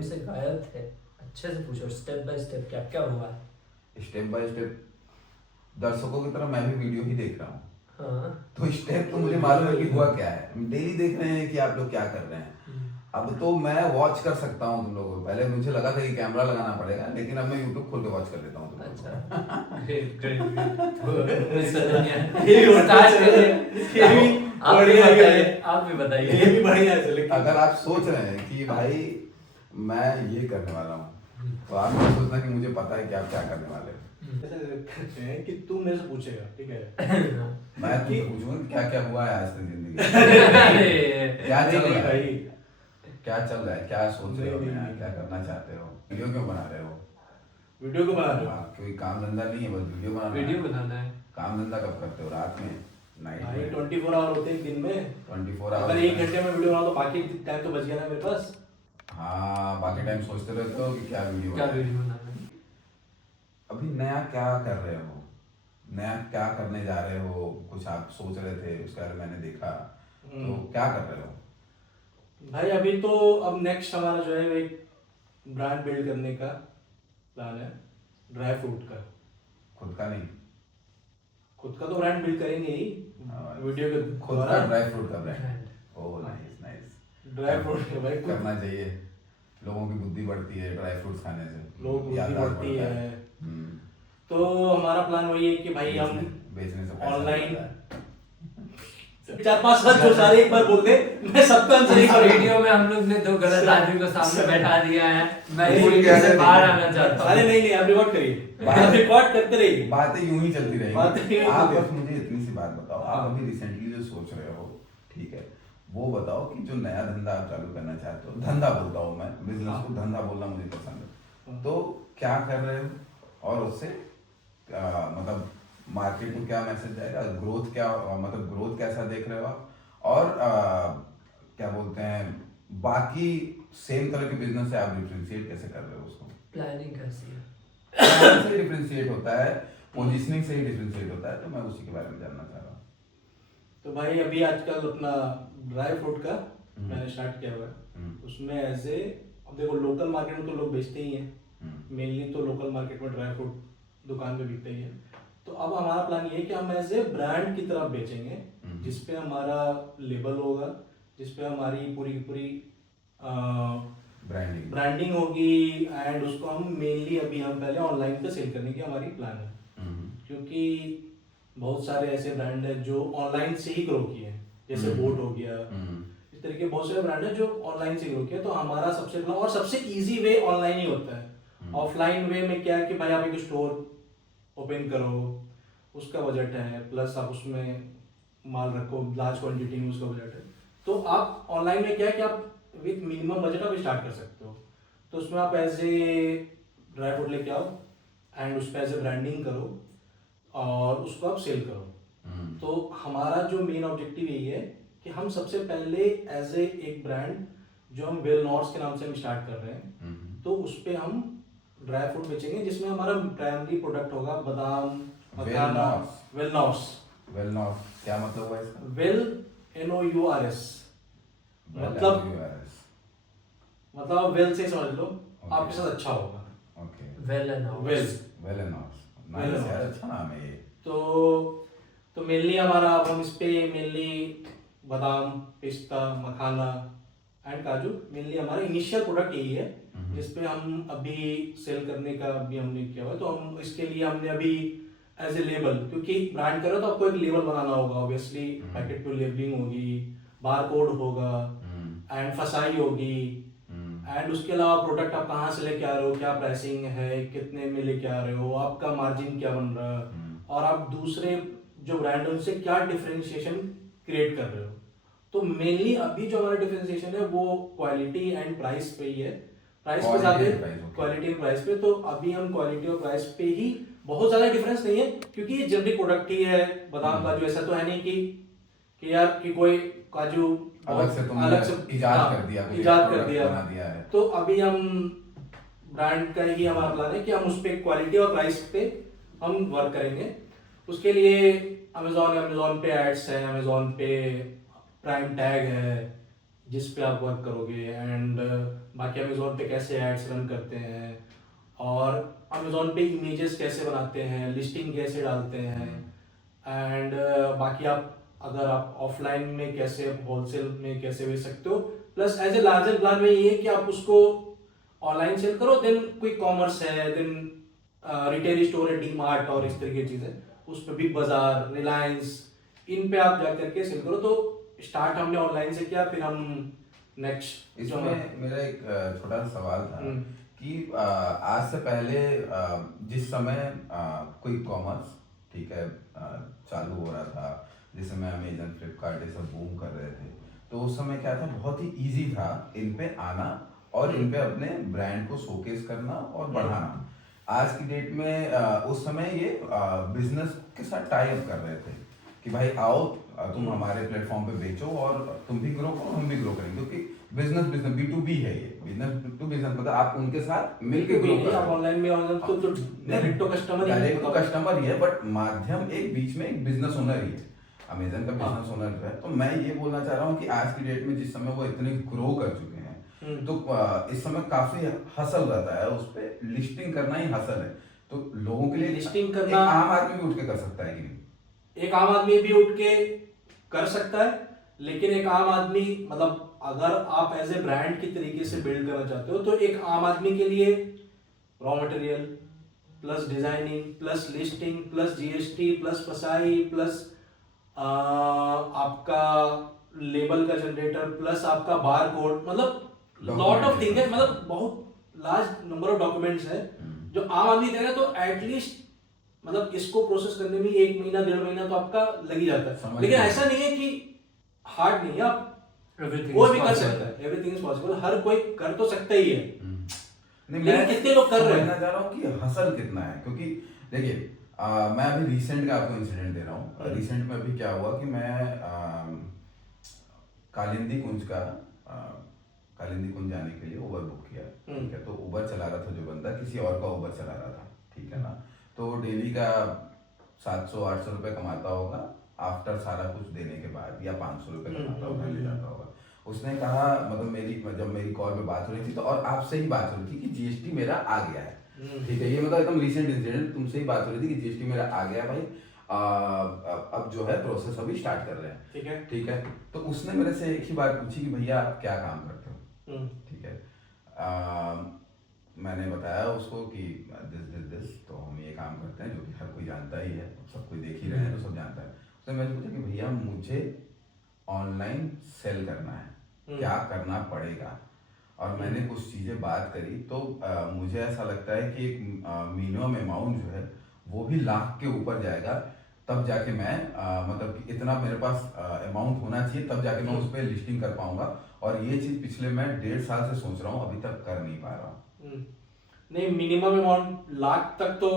एकदम से गायब थे, अच्छे से पूछो स्टेप बाय स्टेप क्या क्या हुआ है। स्टेप बाय स्टेप दर्शकों की तरह मैं भी वीडियो ही देख रहा हूँ, हाँ तो स्टेप तो मुझे मालूम है कि हुआ क्या है। हम डेली देख रहे हैं कि आप लोग क्या कर रहे हैं। अब तो मैं वॉच कर सकता हूँ तुम लोगों को। पहले मुझे लगा था कि कैमरा लगाना पड़ेगा, लेकिन अब मैं यूट्यूब खोल के वॉच कर लेता हूँ तुम लोगों अच्छा को। आप भी बताइए। ये भी बढ़िया है लेकिन अगर आप सोच रहे हैं कि भाई मैं ये करने वाला हूँ, तो आप मत सोचना कि मुझे पता है कि आप क्या करने वाले हैं। ऐसा करते हैं कि तू मेरे से पूछेगा, ठीक है? मैं तुमसे पूछूंगा कि क्या क्या हुआ है आज तक जिंदगी में, क्या चल नहीं रहा है, भाई, क्या चल रहा है, क्या सोच रहे हो, नहीं, नया नहीं, क्या करना चाहते हो, वीडियो क्यों बना रहे हो। वीडियो को बना रहे हो? हाँ, कोई काम धंधा नहीं है, बस वीडियो बनाना है। वीडियो बनाना है। काम धंधा कब करते हो, रात में, नाइट भाई में? 24 आवर होते हैं दिन में। 24 अगर आवर। 1 घंटे में वीडियो बनाओ तो बाकी टाइम तो बच गया ना मेरे पास। हाँ, बाकी टाइम सोचते रहते हो कि क्या वीडियो क्या बनाए। वीडियो बनाना है। अभी नया क्या कर रहे हो, नया क्या करने जा रहे हो, कुछ आप सोच रहे थे, उसके बारे में मैंने देखा, तो क्या कर रहे हो। भाई अभी तो अब नेक्स्ट हमारा जो है वो एक ब्रांड बिल्ड करने का प्लान है, ड्राई फ्रूट का। खुद का नहीं, खुद का तो ब्रांड बिल्ड करेंगे ही वीडियो के खुद द्वारा। का ड्राई फ्रूट का brand. Brand। Oh nice nice. Dry fruit है भाई, करना चाहिए, लोगों की बुद्धि बढ़ती है ड्राई फ्रूट्स खाने से, लोगों की बुद्धि याददाश्त बढ़ती बढ़ता है। हम्म। तो हमारा प्लान वही है कि भाई हम बेचने से पैसा ऑनलाइन मिलता है। 4-5 साल जो सारे एक बार बोल दे, मैं सबका आंसर एक इस बार वीडियो में हम लोग ने दो गलत आदमी को सामने बैठा दिया है। मैं इस भूल वीडियो गया से है। बाहर आना चाहता अरे हूँ। नहीं नहीं, आप रिकॉर्ड करिए, बात- आप रिकॉर्ड करते रहिए। बातें यूं ही चलती बातें रहेंगी। यूं ही आप चलती बस मुझे इतनी सी बात बताओ, आप हाँ। अभी रिसेंटली जो सोच रहे हो, ठीक है, वो बताओ कि जो नया धंधा आप चालू करना चाहते हो, धंधा बोलता हूँ मैं, बिजनेस को धंधा बोलना मुझे पसंद है, तो क्या कर रहे हो, और उससे मतलब मार्केट को क्या मैसेज जाएगा, ग्रोथ क्या, मतलब ग्रोथ कैसा देख रहे हो आप, और क्या बोलते हैं, बाकी सेम तरह के बिजनेस से आप डिफरेंशिएट कैसे कर रहे हो उसको। प्लानिंग कैसी है। प्लान से डिफरेंशिएट होता है, पोजीशनिंग से ही डिफरेंशिएट होता है, तो मैं उसी के बारे में जानना चाह रहा हूँ। तो भाई अभी आजकल अपना ड्राई फ्रूट का मैंने स्टार्ट किया हुआ है। उसमें ऐसे अब देखो लोकल मार्केट में तो लोग बेचते ही हैं, मेनली तो लोकल मार्केट में ड्राई फ्रूट दुकान पे बिकते ही है। तो अब हमारा प्लान ये है कि हम ऐसे ब्रांड की तरफ बेचेंगे, जिसपे हमारा लेबल होगा, जिसपे हमारी पूरी की पूरी ब्रांडिंग होगी, एंड उसको हम मेनली अभी हम पहले ऑनलाइन पे सेल करने की हमारी प्लान है। क्योंकि बहुत सारे ऐसे ब्रांड हैं जो ऑनलाइन से ही ग्रो किए हैं, जैसे बोट हो गया, इस तरीके बहुत सारे ब्रांड हैं जो ऑनलाइन से ग्रो किए। तो हमारा सबसे बड़ा और सबसे इजी वे ऑनलाइन ही होता है। ऑफलाइन वे में क्या है कि भाई आप एक स्टोर ओपन करो, उसका बजट है, प्लस आप उसमें माल रखो लार्ज क्वांटिटी में, उसका बजट है। तो आप ऑनलाइन में क्या है कि आप विद मिनिमम बजट आप स्टार्ट कर सकते हो। तो उसमें आप एज ए ड्राई फ्रूट लेके आओ एंड उस पर एज ए ब्रांडिंग करो और उसको आप सेल करो। तो हमारा जो मेन ऑब्जेक्टिव यही है कि हम सबसे पहले एज ए एक ब्रांड जो हम वेल नॉर्स के नाम से हम स्टार्ट कर रहे हैं, तो उस पर हम ड्राई फ्रूट बेचेंगे, जिसमें हमारा प्राइमरी प्रोडक्ट होगा बादाम, मखाना। वेलनॉर्स क्या मतलब हुआ इसका? वेल NOURS मतलब वेल से समझ लो, आपके साथ अच्छा होगा। ओके, वेलनॉर्स नाइस यार, अच्छा नाम है ये। तो मेनली हमारा हम इस पे मेनली बादाम, पिस्ता, मखाना एंड काजू मेनली हमारा इनिशियल प्रोडक्ट यही है, जिसपे हम अभी सेल करने का अभी हमने किया हुआ है। तो हम इसके लिए हमने अभी एज ए लेबल, क्योंकि ब्रांड करो तो आपको एक लेबल बनाना होगा ऑब्वियसली, पैकेट पे लेबलिंग होगी, बारकोड होगा एंड फसाई होगी, एंड उसके अलावा प्रोडक्ट आप कहाँ से लेके आ रहे हो, क्या प्राइसिंग है, कितने में लेके आ रहे हो, आपका मार्जिन क्या बन रहा है, और आप दूसरे जो ब्रांड है उनसे क्या डिफरेंशिएशन क्रिएट कर रहे हो। तो मेनली अभी जो हमारा डिफरेंशिएशन है वो क्वालिटी एंड प्राइस पे ही है, प्राइस पे ज्यादा, क्वालिटी एंड प्राइस पे। तो अभी हम क्वालिटी और प्राइस पे ही, बहुत ज्यादा डिफरेंस नहीं है क्योंकि ये जनरिक प्रोडक्ट ही है। बादाम काजू ऐसा तो है नहीं कि यार कि कोई काजू अलग से इजाद कर दिया बना दिया है। तो अभी हम ब्रांड का ही हमारा प्लान है कि हम उस पे क्वालिटी और प्राइस पे हम वर्क करेंगे। उसके लिए अमेजोन पे एड्स है, अमेजोन पे प्राइम टैग है, जिस पे आप वर्क करोगे, एंड बाकी अमेजोन पे कैसे एड्स रन करते हैं, और अमेजोन पे इमेजेस कैसे बनाते हैं, लिस्टिंग कैसे डालते हैं, एंड बाकी आप अगर आप ऑफलाइन में कैसे होलसेल में कैसे बेच सकते हो, plus as a larger plan में ये है कि आप उसको ऑनलाइन सेल करो, देन क्विक कॉमर्स है, देन रिटेल स्टोर है, डी मार्ट और इस तरह की चीजें, उस पर बिग बाजार, रिलायंस, इन पे आप जा करके सेल करो। तो स्टार्ट हमने ऑनलाइन से किया, फिर हम नेक्स्ट इसमें मेरा एक छोटा सा सवाल था कि आज से पहले जिस समय क्विक कॉमर्स ठीक है चालू हो रहा था, जिस समय अमेजन फ्लिपकार्ट ये सब बूम कर रहे थे, तो उस समय क्या था, बहुत ही इजी था इन पे आना और इन पे अपने ब्रांड को शोकेस करना और बढ़ाना। आज की डेट में उस समय ये बिजनेस के साथ टाई अप कर रहे थे कि भाई आओ तुम हमारे प्लेटफॉर्म पे बेचो और तुम भी ग्रो करो हम भी ग्रो करेंगे, क्योंकि बिजनेस बिजनेस B2B है, ये बिजनेस टू बिजनेस, मतलब आप उनके साथ मिलके ग्रो करो। आप ऑनलाइन में ऑनलाइन तो डायरेक्ट टू कस्टमर ही है, डायरेक्ट टू कस्टमर ही है, बट माध्यम एक बीच में एक बिजनेस ओनर ही है, अमेजन का बिजनेस ओनर जो है। तो मैं ये बोलना चाह रहा हूँ कि आज की डेट में जिस समय वो इतने ग्रो कर चुके हैं, तो इस समय काफी हसल रहता है, उस पे लिस्टिंग करना ही हसल है। तो लोगों के लिए लिस्टिंग करना एक आम आदमी भी उठ के कर सकता है कि नहीं? एक आम आदमी भी उठ के कर सकता है, लेकिन एक आम आदमी मतलब अगर आप एज ए ब्रांड की तरीके से बिल्ड करना चाहते हो, तो एक आम आदमी के लिए raw material plus designing plus listing plus GST plus फसाई प्लस आपका लेबल का जनरेटर प्लस आपका बार कोड, मतलब लॉट ऑफ थिंग है, मतलब बहुत लार्ज नंबर ऑफ डॉक्यूमेंट्स है जो आम आदमी करेगा। तो एटलीस्ट मतलब इसको प्रोसेस करने में 1 महीना 1.5 महीना तो आपका लग ही जाता है, लेकिन ऐसा नहीं है कि हार्ड नहीं है, आप कोई भी कर सकता है, एवरीथिंग इज पॉसिबल, हर कोई कर तो सकता ही है। नहीं, लेकिन कितने लोग कर रहे हैं? समझना चाह रहा हूँ कि हसल कितना है, क्योंकि देखिए मैं अभी रिसेंट का आपको इंसिडेंट दे रहा हूँ। रिसेंट में अभी क्या हुआ कि मैं कालिंदी कुंज का कालिंदी कुंज जाने के लिए उबर बुक किया, ठीक है। तो उबर चला रहा था जो बंदा, किसी और का उबर चला रहा था, ठीक है ना। तो डेली का 700-800 रुपये कमाता होगा, आफ्टर सारा कुछ देने के बाद, या 500 रुपये कमाता होगा, ले जाता होगा। उसने कहा, मतलब जब मेरी कॉल पे बात हो रही थी, तो और आपसे ही बात हो रही थी कि जीएसटी मेरा आ गया है, ठीक है। ये मतलब एकदम रिसेंट इंसिडेंट, तुमसे ही बात हो रही थी कि जीएसटी मेरा आ गया भाई, अब जो है प्रोसेस अभी स्टार्ट कर रहे हैं, ठीक है, ठीक है। तो उसने मेरे से एक ही बात पूछी कि भैया आप क्या काम करते हो, ठीक है। मैंने बताया उसको कि दिस तो हम ये काम करते हैं, जो कि हर कोई जानता ही है, सब कोई देख ही रहे हैं, तो सब जानता है। उसने मैंने पूछा कि भैया मुझे ऑनलाइन सेल करना है, क्या करना पड़ेगा? और मैंने कुछ चीज़ें बात करी, तो मुझे ऐसा लगता है कि एक मिनिमम अमाउंट जो है वो भी लाख के ऊपर जाएगा, तब जाके मैं मतलब कि इतना मेरे पास अमाउंट होना चाहिए, तब जाके मैं उस पर लिस्टिंग कर पाऊंगा। और ये चीज़ पिछले मैं 1.5 साल से सोच रहा हूँ, अभी तक कर नहीं पा रहा हूँ। नहीं, मिनिमम अमाउंट लाख तक तो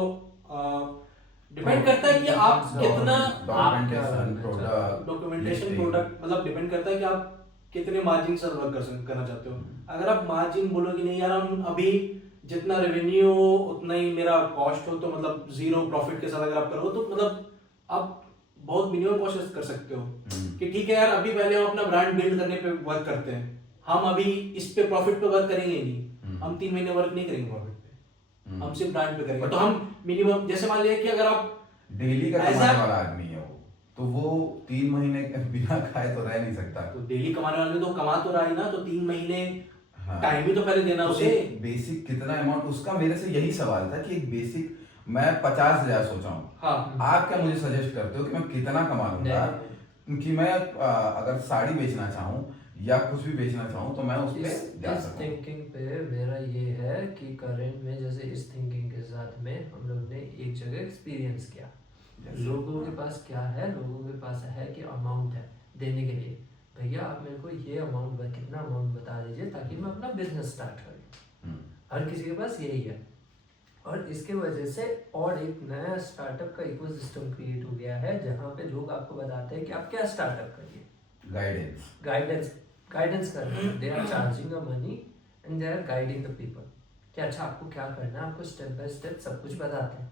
डिपेंड करता है कि आप कितना डॉक्यूमेंटेशन प्रोडक्ट, मतलब डिपेंड करता है कि आप कितने मार्जिन से वर्क करना चाहते हो। अगर आप मार्जिन बोलोगे नहीं यार हम अभी जितना रेवेन्यू उतना ही मेरा कॉस्ट हो, तो मतलब 0 प्रॉफिट के साथ अगर आप करो, तो मतलब आप बहुत मिनिमम कॉस्ट कर सकते हो कि ठीक है यार अभी पहले हम अपना ब्रांड बिल्ड करने पे वर्क करते हैं, हम अभी इस पे प्रॉफिट पे वर्क करेंगे नहीं, हम 3 महीने वर्क नहीं करेंगे प्रॉफिट पे, हम सिर्फ ब्रांड पे करेंगे। तो हम मिनिमम, जैसे मान लिया कि अगर आप डेली का कमाने वाला आदमी है वो, तो वो 3 महीने बिना खाए तो रह नहीं सकता। तो डेली कमाने वाले तो कमा तो रहा है ना, तो 3 महीने टाइम ही तो पहले देना उसे। बेसिक कितना अमाउंट, उसका मेरे से यही सवाल था कि एक बेसिक मैं 50,000 सोचा हूँ। हाँ। आप क्या मुझे सजेस्ट करते हो कि मैं कितना कमा लूंगा? कि मैं अगर साड़ी बेचना चाहूँ या कुछ भी बेचना चाहूँ, तो मैं उस पे जा सकूँ। इस थिंकिंग पे मेरा ये है कि करंट में जैसे इस थिंकिंग के साथ में हम लोग ने एक जगह एक्सपीरियंस किया, लोगों के पास क्या है, लोगों के पास है कि अमाउंट है देने के लिए, भैया आप मेरे को ये अमाउंट कितना अमाउंट बता दीजिए ताकि मैं अपना बिजनेस स्टार्ट करूँ। हर किसी के पास यही है, और इसके वजह से और एक नया स्टार्टअप का इकोसिस्टम क्रिएट हो गया है, जहाँ पे लोग आपको बताते हैं कि आप क्या स्टार्टअप करिए, गाइडेंस कर रहे हैं, they are charging a money and they are guiding the people कि अच्छा आपको क्या करना है, आपको स्टेप बाय स्टेप सब कुछ बताते हैं।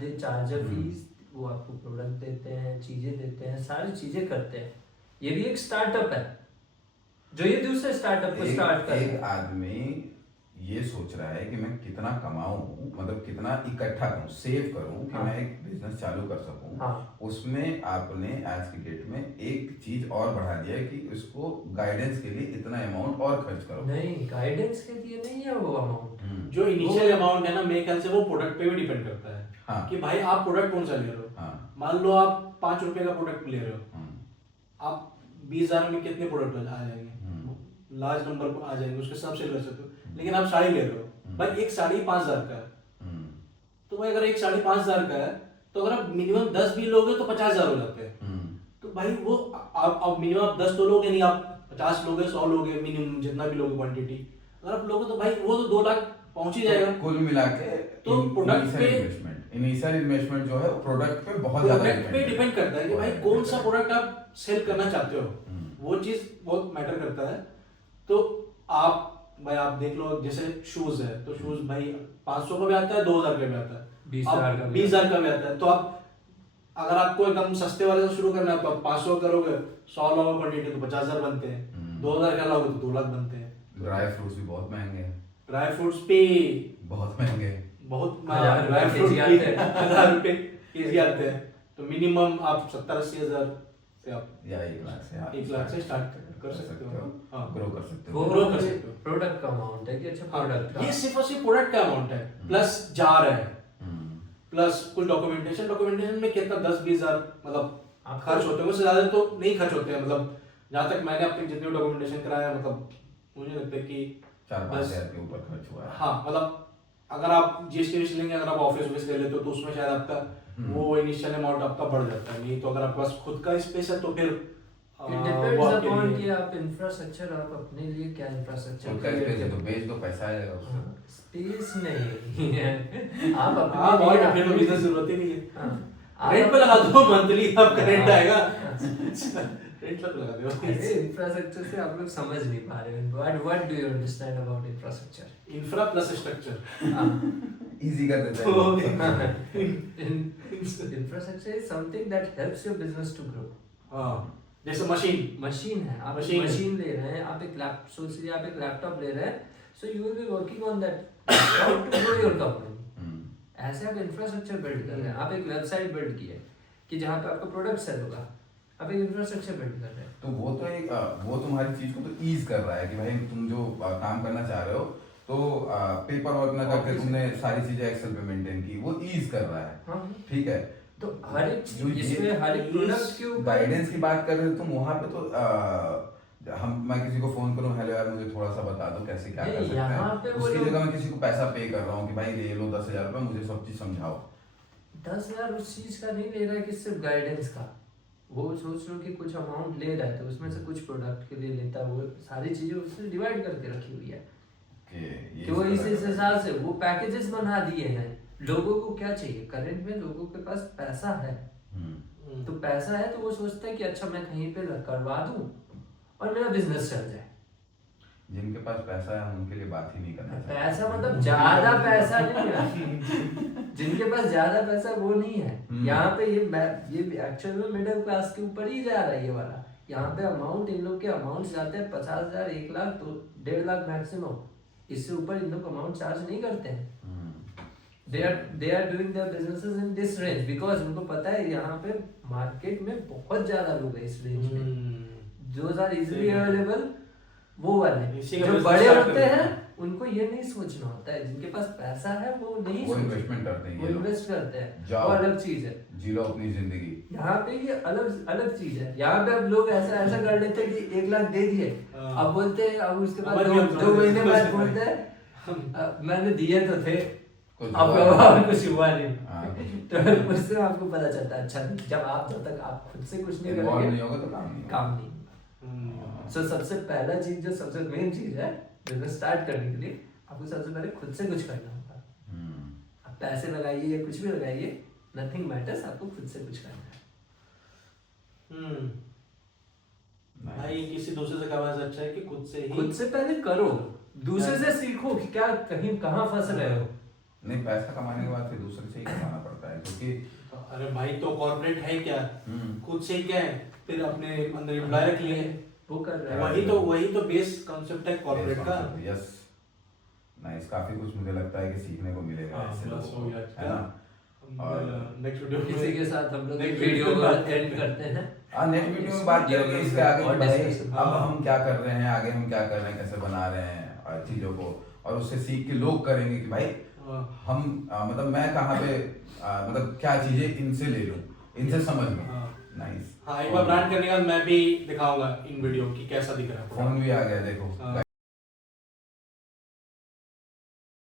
दे चार्ज अ फीस, वो आपको प्रोडक्ट देते हैं, चीजें देते हैं, सारी चीजें करते हैं। ये भी एक स्टार्टअप है। जो ये दूसरे स्टार्टअप को स्टार्ट कर एक आदमी ये सोच रहा है कि मैं कितना कमाऊं, मतलब कितना इकट्ठा करूं, सेव करूं कि हाँ। मैं एक बिजनेस चालू कर सकूं। हाँ। उसमें आपने आज की डेट में एक चीज और बढ़ा दिया है कि उसको गाइडेंस के लिए इतना अमाउंट और खर्च करो। नहीं, गाइडेंस के लिए नहीं है वो अमाउंट। जो इनिशियल अमाउंट है ना, मेरे ख्याल से वो प्रोडक्ट पे भी डिपेंड करता है। हाँ। कि भाई आप प्रोडक्ट कौन सा ले रहे हो। हाँ। मान लो आप 5 रुपए का प्रोडक्ट ले रहे हो, आप 20,000 में कितने प्रोडक्ट आ जाएंगे, लार्ज नंबर आ जाएंगे, उसके हिसाब से कर सकते हो। लेकिन आप साड़ी ले रहे हो, भाई एक साड़ी 5,000 का है, तो भाई अगर एक साड़ी 5,000 का है तो अगर आप मिनिमम 10 भी लोगे तो 50,000 हो जाते हैं। तो भाई वो आप मिनिमम 10 तो लोगे नहीं, आप 50 लोगे, 100 लोगे, मिनिमम जितना भी लोगे क्वांटिटी, अगर आप लोगे तो भाई वो तो 2 लाख पहुंच ही जाएगा। कुल मिला के तो प्रोडक्ट पे इनिशियल इन्वेस्टमेंट जो है प्रोडक्ट पे बहुत ज्यादा प्रोडक्ट पे डिपेंड करता है कि भाई कौन सा प्रोडक्ट आप सेल करना चाहते हो, वो चीज बहुत मैटर करता है। तो आप भाई आप देख लो, जैसे शूज है तो शूज भाई 500 का भी आता है, 2,000 का भी आता है, 20,000 का भी आता है। तो आप अगर आपको एकदम सस्ते वाले से शुरू करना है तो आप 500 करोगे, 100 लोगों क्वांटिटी तो 50,000 बनते हैं, 2,000 का लोगे तो 2 लाख बनते हैं। ड्राई फ्रूट्स भी बहुत महंगे हैं, ड्राई फ्रूट्स पे बहुत महंगे, बहुत 1,000 ड्राई फ्रूट केजी आते हैं। 1,000 रुपए केजी आते हैं। तो मिनिमम आप 70-80 हजार से आप या 1 लाख से 1 लाख से स्टार्ट कर सकते हो। हाँ, ग्रो कर सकते वो हो। ग्रो कर सकते हो। प्रोडक्ट का अमाउंट है कि अच्छा प्रोडक्ट का ये सिर्फ और सिर्फ प्रोडक्ट का अमाउंट है, प्लस जार है, प्लस कुछ डॉक्यूमेंटेशन में कितना 10-20 हजार मतलब खर्च होते हैं। उससे ज्यादा तो नहीं खर्च होते हैं, मतलब जहाँ तक मैंने अपने जितने डॉक्यूमेंटेशन कराया, मतलब मुझे लगता है कि 4-5 हजार के ऊपर खर्च हुआ है। हाँ, मतलब अगर आप जीएसटी लेंगे, अगर आप ऑफिस ले लेते हो तो उसमें शायद आपका वो इनिशियल अमाउंट आपका बढ़ जाता है। नहीं तो अगर आपके पास खुद का स्पेस है तो फिर It depends upon कि आप इंफ्रास्ट्रक्चर, आप अपने लिए क्या इंफ्रास्ट्रक्चर खुद का स्पेस है तो बेच दो, पैसा आएगा उससे। स्पेस नहीं है आप अपने हाँ, बहुत लिए अपने को अपने- बिजनेस जरूरत ही नहीं है। हाँ, रेंट पे लगा दो, मंथली आपका रेंट हाँ। आएगा, रेंट पे लगा दो। अरे इंफ्रास्ट्रक्चर से आप लोग समझ नहीं पा रहे हैं। What do you understand about infrastructure? Infra plus structure easy कर देते तो हैं। Infrastructure is something that helps your business to grow. हाँ, जैसे मशीन है, आप मशीन है। मशीन ले रहे हैं, आप एक लैपटॉप ले रहे हैं, so you will be working on that how to grow your company. ऐसे आप इंफ्रास्ट्रक्चर बिल्ड कर रहे हैं, आप एक वेबसाइट बिल्ड किए कि जहाँ पे आपका प्रोडक्ट सेल होगा, आप एक इंफ्रास्ट्रक्चर बिल्ड कर रहे हैं। तो वो तो एक वो तुम्हारी चीज को तो ईज कर रहा है कि भाई तुम जो काम करना चाह रहे हो तो पेपर वर्क ना करके तुमने सारी चीजें एक्सेल पे मेंटेन की, वो ईज कर रहा है। हाँ। ठीक है, तो हर एक चीज इसमें हर एक प्रोडक्ट के ऊपर गाइडेंस की बात कर रहे हो तुम, वहां पे तो मैं किसी को फोन करूं, हेलो यार मुझे थोड़ा सा बता दो कैसे क्या कर सकते यहाँ पे हैं, उसकी जगह मैं किसी को पैसा पे कर रहा हूँ कि भाई ये लो 10,000 रुपए, मुझे सब चीज समझाओ। 10,000 उस चीज का नहीं ले रहा है कि सिर्फ गाइडेंस का, वो सोच लो कि कुछ अमाउंट ले रहा है तो उसमें से कुछ प्रोडक्ट के लिए लेता है, वो सारी चीजें उसने डिवाइड करके रखी हुई है कि वो इस हिसाब से वो पैकेजेस बना दिए हैं। लोगों को क्या चाहिए, करंट में लोगों के पास पैसा है, तो पैसा है तो वो सोचते हैं कि अच्छा मैं कहीं पे करवा दूं और मेरा बिजनेस चल जाए। जिनके पास पैसा है उनके लिए बात ही नहीं करना चाहिए। पैसा मतलब ज्यादा पैसा नहीं है जिनके पास ज्यादा पैसा वो नहीं है। यहाँ पे ये एक्चुअल में मिडिल क्लास के ऊपर ही जा रहा है ये वाला। यहाँ पे अमाउंट, इन लोग के अमाउंट जाते हैं 50,000, 1 लाख तो 1.5 लाख मैक्सिमम, इससे ऊपर इन लोग अमाउंट चार्ज नहीं करते हैं। they are doing their businesses in this range because उनको पता है यहाँ पे मार्केट में बहुत ज्यादा लोग हैं इस रेंज में, जो आर इजीली अवेलेबल वो वाले। जो बड़े होते हैं उनको ये नहीं सोचना होता है, जिनके पास पैसा है वो नहीं, वो इन्वेस्टमेंट करते हैं, वो इन्वेस्ट करते हैं, वो जाओ अलग चीज है, जी लो अपनी जिंदगी। यहाँ पे ये अलग अलग चीज है। यहाँ पे अब लोग ऐसा कर लेते हैं कि 1 लाख दे दिए, अब बोलते हैं, अब उसके बाद 2 महीने बाद बोलते हैं मैंने दिए तो थे अब कुछ हुआ नहीं। तो उससे आपको पता चलता है अच्छा जब तक आप खुद से कुछ नहीं करेंगे नहीं होगा तो काम नहीं होगा। सो सबसे पहला चीज, जो सबसे मेन चीज है बिजनेस स्टार्ट करने के लिए, आपको सबसे पहले खुद से कुछ करना होगा। आप पैसे लगाइए या कुछ भी लगाइए, नथिंग मैटर्स, आपको खुद से कुछ करना है। भाई किसी दूसरे से कमाने से अच्छा है कि खुद से पहले करो, दूसरे से सीखो कि क्या कहीं कहाँ फंस रहे हो। नहीं, पैसा कमाने के बाद फिर दूसरे से ही कमाना पड़ता है, क्योंकि अरे भाई तो कॉर्पोरेट है क्या, खुद से ही क्या है, फिर अपने अंदर एम्प्लॉय रख लिए, वो कर रहे हैं। वही तो बेस कॉन्सेप्ट है कॉर्पोरेट का। यस नाइस, काफी कुछ मुझे लगता है कि सीखने को मिलेगा हाँ, इससे बस लोगों हो को, गया। है ना। और नेक्स्ट वीडियो इसी के साथ हम लोग Next वीडियो video को बात एंड करते हैं। नेक्स्ट वीडियो में बात करेंगे इसके आगे और कि भाई discussion। अब हम क्या कर रहे हैं, आगे हम क्या कर रहे हैं, कैसे बना रहे हैं और चीजों को, और उससे सीख के लोग करेंगे कि भाई हम मतलब मैं कहाँ पे मतलब क्या चीजें इनसे ले लूं, इनसे समझ लूं। नाइस। हाँ, एक बार ब्रांड करने के बाद मैं भी दिखाऊंगा इन वीडियो की कैसा दिख रहा है। फोन भी आ गया देखो। हाँ।